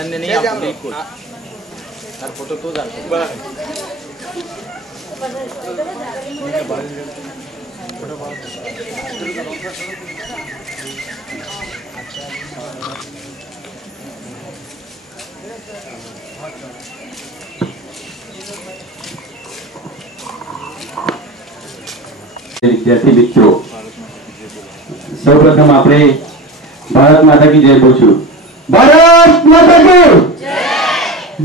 अनन्य नहीं आप बिल्कुल यार फोटो तो जा विद्यार्थी मित्रों सर्वप्रथम આપણે ભારત માતા की जय बोलશું। भारत माता की जय,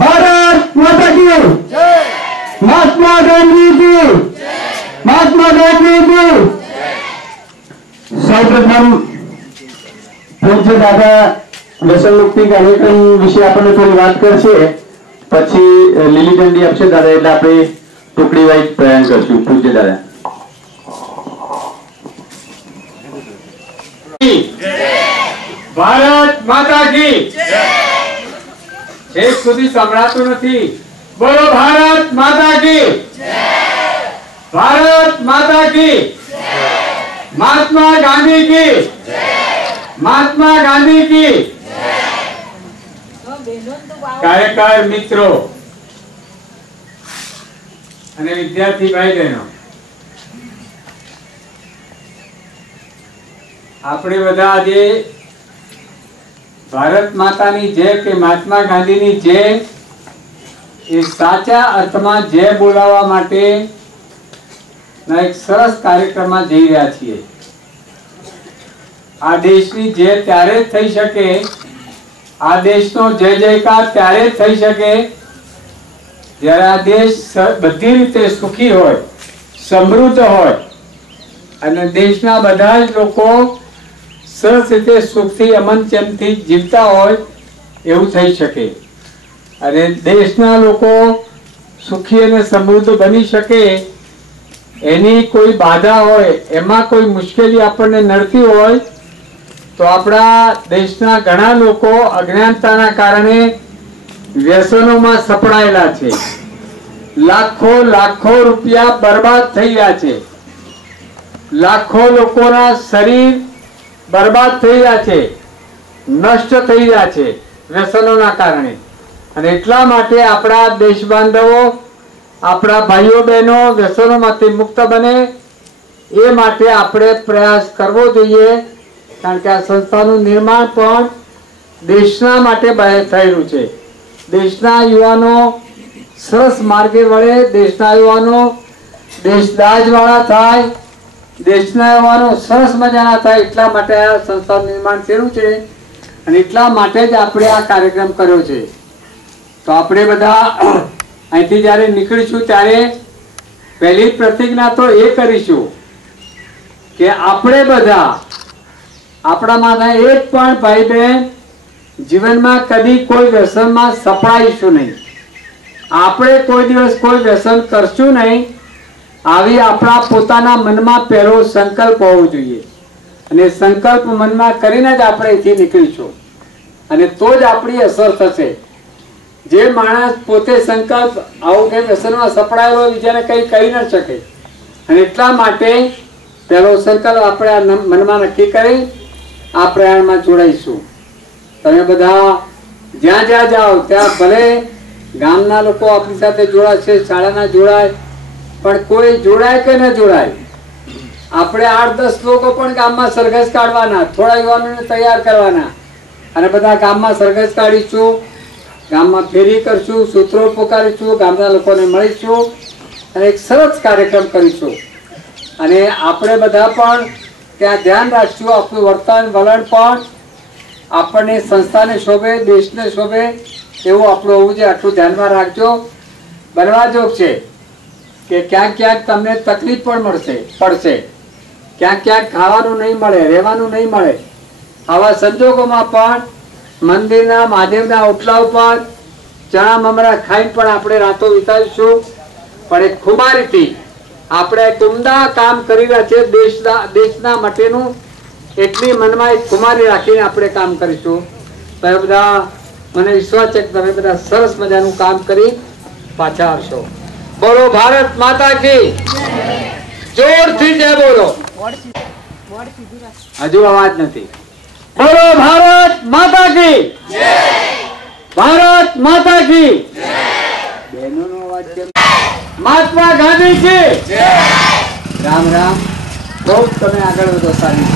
भारत माता की जय, महात्मा गांधी की जय, महात्मा गांधी की जय। सर्वप्रथम पूज्य दादा व्यसन मुक्ति कार्यक्रम વિશે આપણે થોડી વાત કરશે, પછી લીલી દંડી આપશે દાદા, એટલે આપણે ટુકડી વાઇઝ પ્રયાણ કરશું। પૂજ્ય દાદા भारत माता की जय। एक सुधी संभळातो नथी, बोलो भारत माता की जय, भारत माता की जय, महात्मा गांधी की जय, महात्मा गांधी की जय। कार्यकर मित्रों અને વિદ્યાર્થી ભાઈ બહેનો, આપણે બધા આજે ભારત માતાની જય કે મહાત્મા ગાંધીની જય એ સાચા અર્થમાં જય બોલાવવા માટે એક સરસ કાર્યક્રમમાં જઈ રહ્યા છીએ। આ દેશની જય ત્યારે જ થઈ શકે, આ દેશનો જય જયકાર ત્યારે જ થઈ શકે જ્યારે આ દેશ બધી રીતે સુખી હોય, સમૃદ્ધ હોય અને દેશના બધા જ લોકો સરસ રીતે સુખથી અમન ચેનથી જીવતા હોય એવું થઈ શકે। અને દેશના લોકો સુખી અને સમૃદ્ધ બની શકે એની કોઈ બાધા હોય, એમાં કોઈ મુશ્કેલી આપણને નડતી હોય તો આપણા દેશના ઘણા લોકો અજ્ઞાનતાના કારણે વ્યસનોમાં સપડાયેલા છે, લાખો લાખો રૂપિયા બરબાદ થઈ રહ્યા છે, લાખો લોકોના શરીર बर्बाद થઈ રહ્યા છે, નષ્ટ થઈ રહ્યા છે વ્યસનોના કારણે। અને એટલા માટે આપણા દેશ બાંધવો, આપણા ભાઈઓ બહેનો વ્યસનોમાંથી મુક્ત બને એ માટે આપણે પ્રયાસ કરવો જોઈએ। કારણ કે આ સંસ્થાનું નિર્માણ પણ દેશના માટે થયેલું છે। દેશના યુવાનો સરસ માર્ગે વળે, દેશના યુવાનો દેશદાજવાળા થાય, દેશના યુવાનો સરસ મજાના થાય, એટલા માટે આ સંસ્થાનું નિર્માણ થયું છે અને એટલા માટે જ આપણે આ કાર્યક્રમ કર્યો છે। તો આપણે બધા અહીંથી જ્યારે નીકળીશું ત્યારે પહેલી પ્રતિજ્ઞા તો એ કરીશું કે આપણે બધા આપણામાંના એક પણ ભાઈ બહેન જીવનમાં કદી કોઈ વ્યસનમાં સપડાઈશું નહીં, આપણે કોઈ દિવસ કોઈ વ્યસન કરશું નહીં। આવી આપણા પોતાના મનમાં પહેલો સંકલ્પ હોવો જોઈએ અને સંકલ્પ મનમાં કરીને જ આપણે અહીંથી નીકળીશું અને તો જ આપણી અસર થશે। જે માણસ પોતે સંકલ્પ આવો કે વ્યસનમાં સપડાયેલો બીજાને કંઈ કહી ન શકે અને એટલા માટે પહેલો સંકલ્પ આપણે મનમાં નક્કી કરી આ પ્રયાણમાં જોડાઈશું। તમે બધા જ્યાં જ્યાં જાઓ ત્યાં ભલે ગામના લોકો આપણી સાથે જોડાશે, શાળાના જોડાય, પણ કોઈ જોડાય કે ન જોડાય, આપણે 8-10 લોકો પણ ગામમાં સરઘસ કાઢવાના, થોડા યુવાનોને તૈયાર કરવાના અને બધા ગામમાં સરઘસ કાઢીશું, ગામમાં ફેરી કરશું, સૂત્રો પોકારીશું, ગામના લોકોને મળીશું અને એક સરસ કાર્યક્રમ કરીશું। અને આપણે બધા પણ ત્યાં ધ્યાન રાખશું, આપણું વર્તન વલણ પણ આપણને સંસ્થાને શોભે, દેશને શોભે એવું આપણું હોવું જોઈએ। આટલું ધ્યાનમાં રાખજો। બનવા જોગ છે કે ક્યાંક ક્યાંક તમને તકલીફ પણ પડશે, ક્યાંક ક્યાંક ખાવાનું નહીં મળે, રહેવાનું નહીં મળે। આવા સંજોગોમાં પણ મંદિરના મહાદેવના ઓટલા ઉપર ચણા મમરા ખાઈને પણ આપણે રાતો વિતાવીશું। પણ એક ખુમારીથી આપણે એક ઉમદા કામ કરી રહ્યા છે દેશના માટેનું, એટલી મનમાં એક ખુમારી રાખીને આપણે કામ કરીશું। તમે બધા મને વિશ્વાસ છે કે તમે બધા સરસ મજાનું કામ કરી પાછા આવશો। बोलो भारत माता की जोर थी जय बोलो। हजू आवाज नहीं। बोलो भारत माता की जय। ભારત માતા કી બહેનોનો અવાજ કેમ? મહાત્મા ગાંધી કી રામ રામ. બહુ તમે આગળ વધો. સારી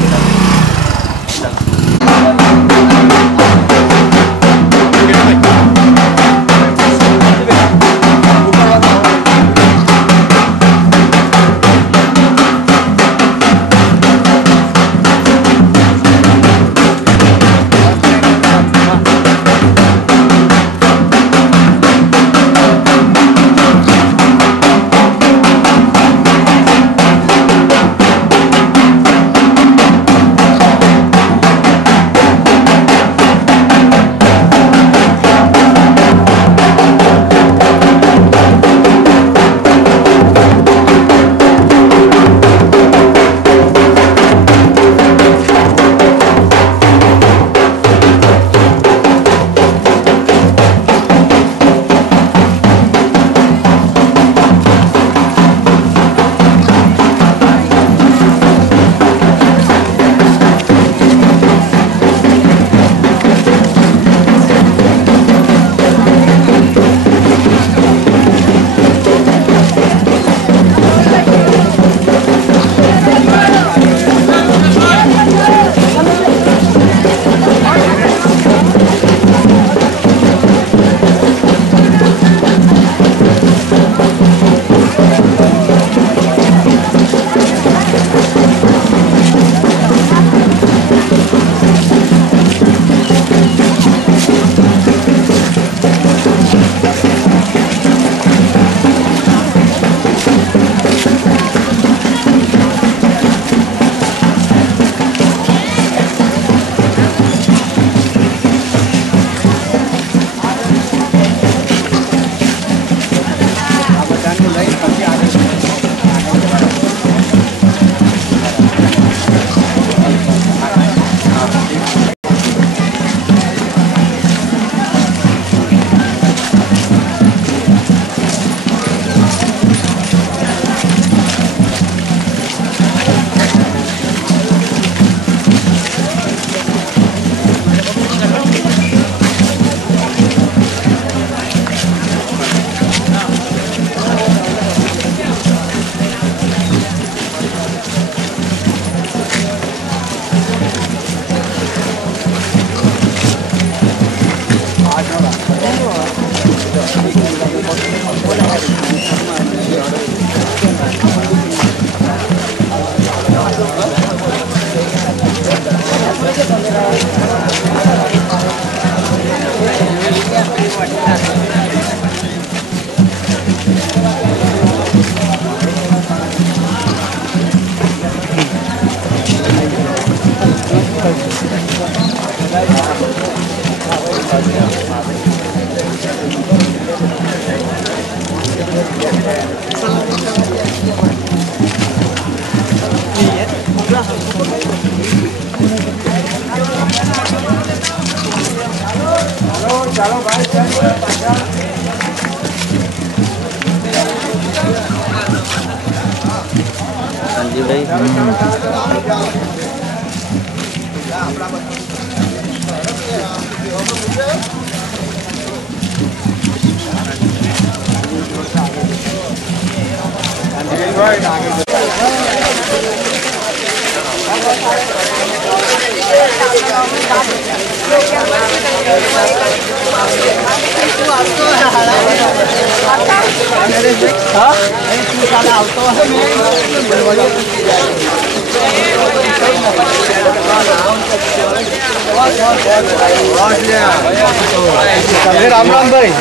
રામ રામ ભાઈ.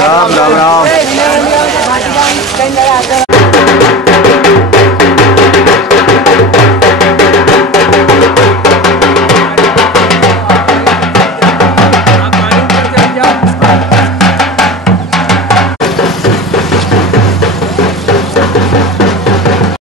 રામ રામ રામ.